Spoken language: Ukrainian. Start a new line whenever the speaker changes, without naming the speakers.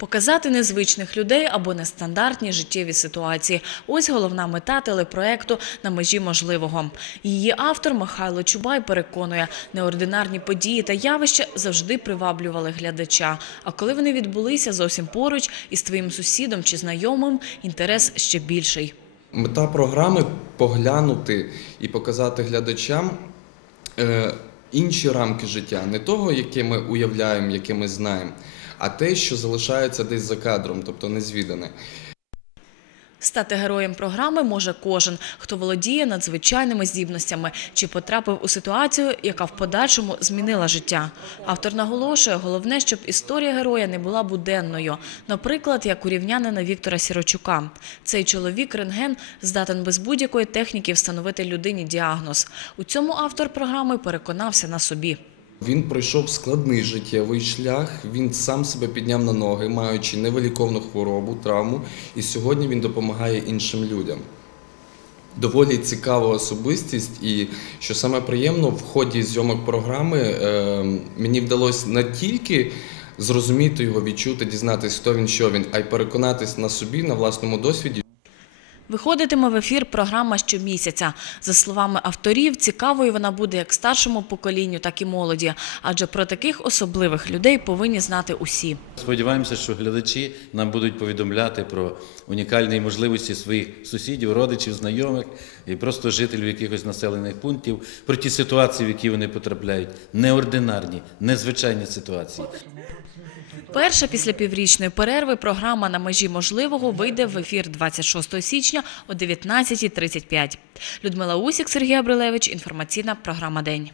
Показати незвичних людей або нестандартні життєві ситуації. Ось головна мета телепроекту на межі можливого. Її автор Михайло Чубай переконує, неординарні події та явища завжди приваблювали глядача. А коли вони відбулися зовсім поруч із твоїм сусідом чи знайомим, інтерес ще більший.
Мета програми поглянути і показати глядачам е, інші рамки життя, не того, яке ми уявляємо, яке ми знаємо, а те, що залишається десь за кадром, тобто незвідане.
Стати героєм програми може кожен, хто володіє надзвичайними здібностями чи потрапив у ситуацію, яка в подальшому змінила життя. Автор наголошує, головне, щоб історія героя не була буденною. Наприклад, як у рівнянина Віктора Сірочука. Цей чоловік рентген здатен без будь-якої техніки встановити людині діагноз. У цьому автор програми переконався на собі.
Він пройшов складний життєвий шлях, він сам себе підняв на ноги, маючи невиліковну хворобу, травму, і сьогодні він допомагає іншим людям. Доволі цікава особистість, і що саме приємно, в ході зйомок програми е, мені вдалося не тільки зрозуміти його, відчути, дізнатися, хто він, що він, а й переконатись на собі, на власному досвіді.
Виходитиме в ефір програма щомісяця. За словами авторів, цікавою вона буде як старшому поколінню, так і молоді. Адже про таких особливих людей повинні знати усі.
Сподіваємося, що глядачі нам будуть повідомляти про унікальні можливості своїх сусідів, родичів, знайомих і просто жителів якихось населених пунктів про ті ситуації, в які вони потрапляють. Неординарні, незвичайні ситуації.
Перша після піврічної перерви програма на межі можливого вийде в ефір 26 січня о 19.35. Людмила Усік, Сергій Абрилевич. Інформаційна програма День.